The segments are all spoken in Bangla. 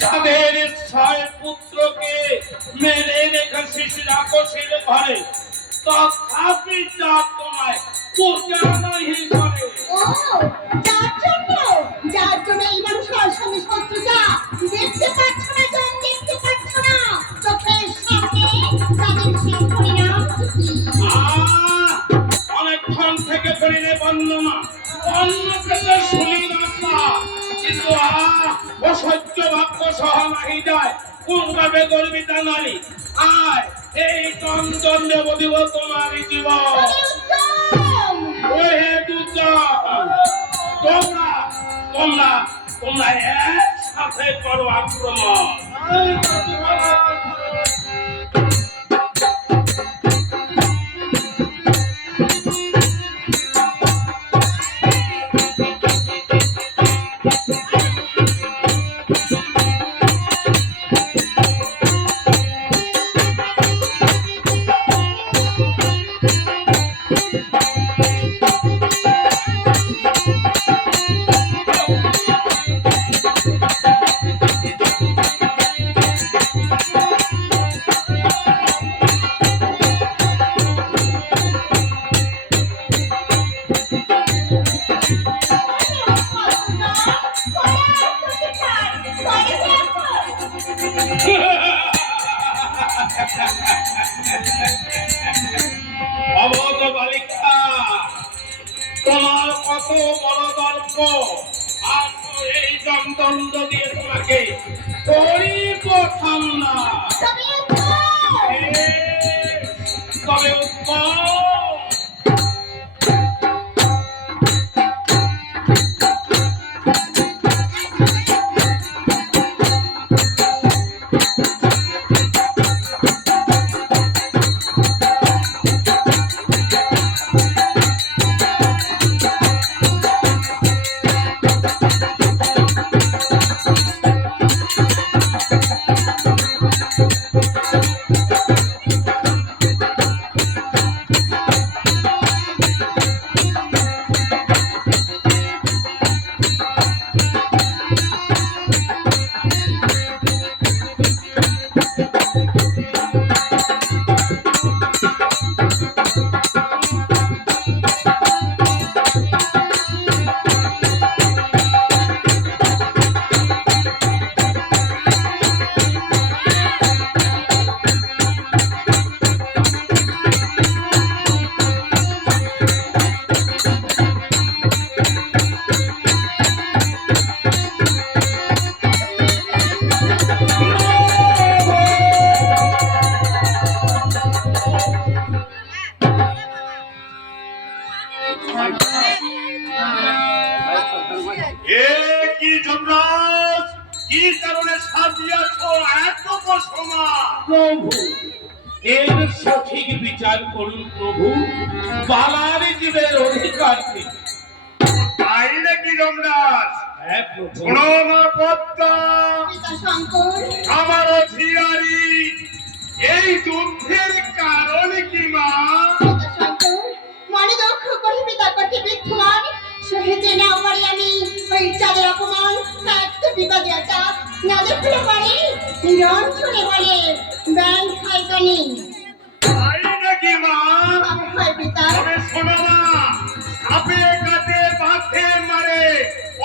যাদের 6 পুত্রকে মেরে রেখে শিশির আকর্ষিত ঘরে তথাপি যার তোমায় পূজা নাহি করে। যার জন্য এই মানুষের সঙ্গে শত্রুতা দেখতে পাচ্ছ না, দেখতে পাচ্ছ না, চোখের সামনে তাদের সেই পরিণাম। অনেকক্ষণ থেকে করিলে বন্দনা অন্য পেতে শুনি না, কিন্তু অসহ্য বাক্য সহ নাহি যায়। কোনভাবে গর্বিতা নারী আয় এই চন্দন দেব দিব তোমার জীবন। ওহে তোমরা তোমরা তোমরা একসাথে করো আক্রমণ। অবধ বালিকা, তোমার কত বড় দর্প, আসো এই দণ্ড দিয়ে তোমাকে করিব ঠান্ডা। তবে উত্তম কি কারণে সাজিয়াছ এত বসমা? প্রভু এর সঠিক বিচার করুন প্রভু। বালার জীবের অধিকার কি? তাই নাকি যমরাজ? হ্যাঁ প্রভু। আমার ঝিয়ারি এই যুদ্ধের কারণ কি মা? মনে দুঃখ করিবে তার কাছে বিদ্যমান সহেতে না পারি আমি ওই চাঁদের অপমান, একটু বিপদে আছে না দেখলে পারি রঞ্জনে বলে ব্যাং খাই কানি। তাই নাকি মা? হয় পিতা। তবে শোনো মা, সাপে কাটে বাঘে মারে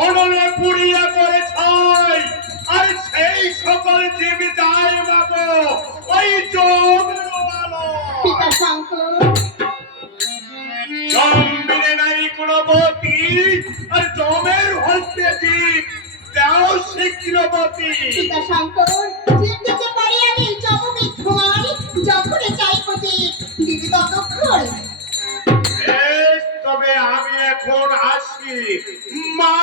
অনলে পুড়িয়া করে ছয়, আর সেই সকল জীব যায় মাগো ওই জমের আলো। পিতা শঙ্কর জম্বিরে নাই কোনো গতি, আর জমের হচ্ছে জীব তাও শীঘ্রবতী। পিতা শঙ্কর জীব দিতে পারি আমি জগতে ধোয়াই যখন চাই পতি দিদি ততক্ষণ। বেশ, তবে আমি এখন আসি মা।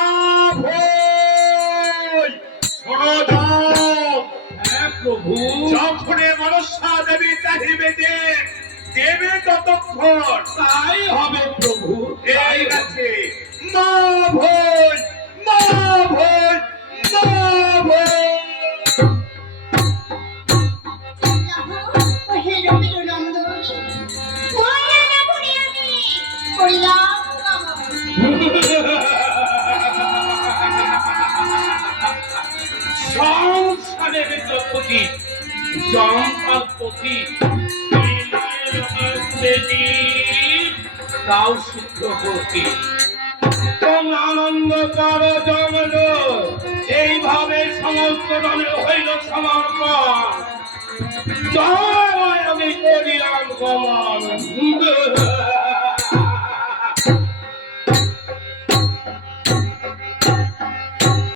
ভই শোনো যাও। হ্যাঁ প্রভু। যখনে মনসা দেবী চাহিবে যে দেবে ততক্ষণ তাই হবে প্রভু। ঠিক আছে। প্রাণের প্রতি জম্পার প্রতি বিনয়ের হস্তে দীপ তাও সিদ্ধ করতে তোমরা আনন্দ করো জমল এইভাবে সমস্ত দলের হইল সমর্পণ জয় আমি করিলাম গমন